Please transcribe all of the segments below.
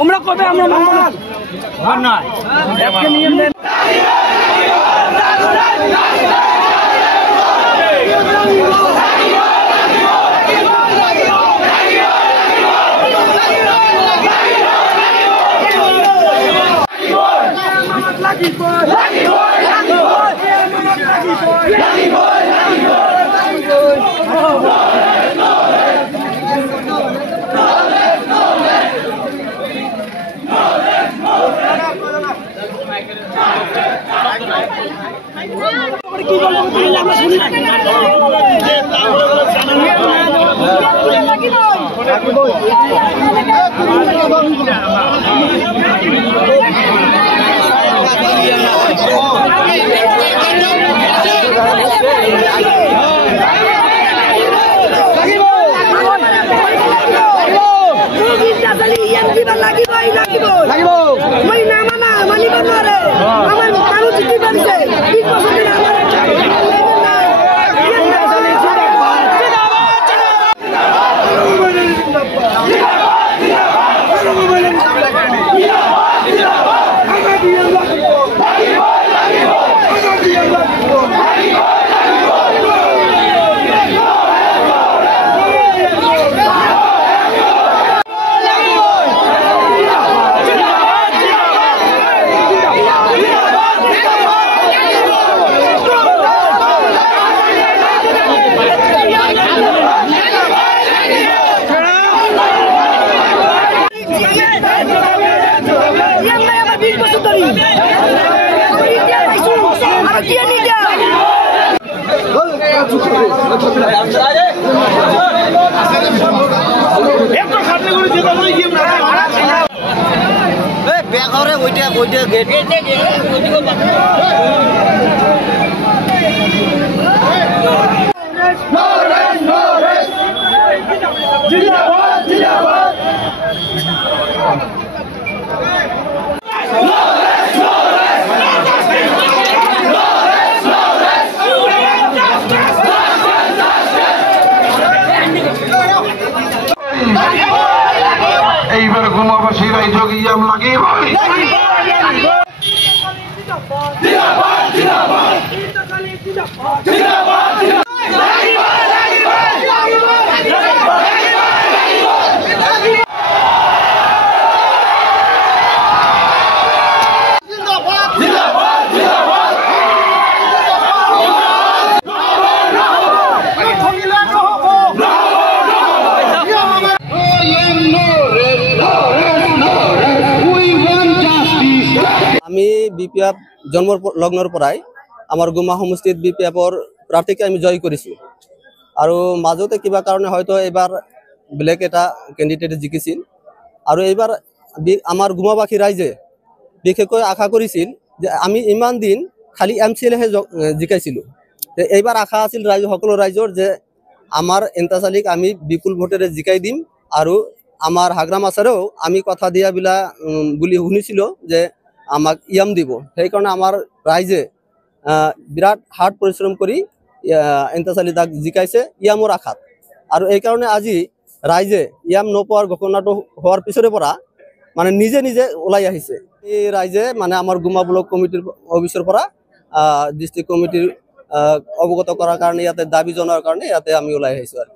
আমৰা কবে আমৰা মানব না আজকে নিয়ম দেন এইবাৰ ঘুমাবাসীৰা লাগিবই। আমি বিপিএফ জন্ম লগ্নৰ পৰাই আমাৰ গুমা সমষ্টিত বিপিএফৰ প্ৰাৰ্থীকে আমি জয় কৰিছোঁ আৰু মাজতে কিবা কাৰণে হয়তো এইবাৰ বেলেগ এটা কেণ্ডিডেটে জিকিছিল আৰু এইবাৰ আমাৰ গুমাবাসী ৰাইজে বিশেষকৈ আশা কৰিছিল যে আমি ইমান দিন খালি MCLহে জিকাইছিলোঁ। এইবাৰ আশা আছিল সকলো ৰাইজৰ যে আমাৰ এন্তাচালীক আমি বিপুল ভোটেৰে জিকাই দিম আৰু আমাৰ হাগ্ৰাম আচাৰেও আমি কথা দিয়াবিলাক বুলি শুনিছিলোঁ যে আমাক ইয়াম দিব। সেইকাৰণে আমাৰ ৰাইজে বিৰাট হাৰ্ড পৰিশ্ৰম কৰি এন্তাচালী তাক জিকাইছে ইয়ামৰ আশাত আৰু এইকাৰণে আজি ৰাইজে ইয়াম নোপোৱাৰ ঘটনাটো হোৱাৰ পিছৰে পৰা মানে নিজে নিজে ওলাই আহিছে। এই ৰাইজে মানে আমাৰ গুমা ব্লক কমিটিৰ অফিচৰ পৰা ডিষ্ট্ৰিক্ট কমিটিৰ অৱগত কৰাৰ কাৰণে ইয়াতে দাবী জনোৱাৰ কাৰণে ইয়াতে আমি ওলাই আহিছোঁ আৰু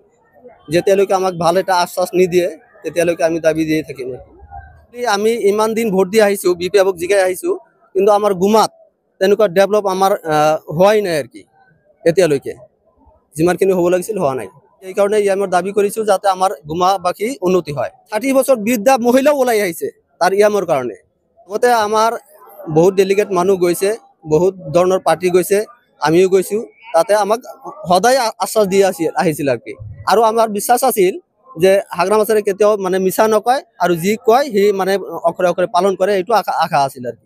যেতিয়ালৈকে আমাক ভাল এটা আশ্বাস নিদিয়ে তেতিয়ালৈকে আমি দাবী দিয়ে থাকিম। আমি ইমান দিন ভোট দি আহিছোঁ, বিপিএফক জিকাই আহিছোঁ, কিন্তু আমাৰ গুমাত তেনেকুৱা ডেভেলপ আমাৰ হোৱাই নাই আৰু কি এতিয়ালৈকে যিমানখিনি হ'ব লাগিছিল হোৱা নাই। সেইকাৰণে ইয়ামৰ দাবী কৰিছোঁ যাতে আমাৰ গুমাবাসী উন্নতি হয়। 60 বছৰ বৃদ্ধা মহিলাও ওলাই আহিছে তাৰ ইয়ামৰ কাৰণে। লগতে আমাৰ বহুত ডেলিগেট মানুহ গৈছে, বহুত ধৰণৰ পাৰ্টি গৈছে, আমিও গৈছোঁ। তাতে আমাক সদায় আশ্বাস দি আহিছিল আৰু কি আৰু আমাৰ বিশ্বাস আছিল যে হাগ্ৰাম আচাৰে কেতিয়াও মানে মিছা নকয় আৰু যি কয় সি মানে অক্ষৰে অক্ষৰে পালন কৰে, এইটো আশা আছিল আৰু কি।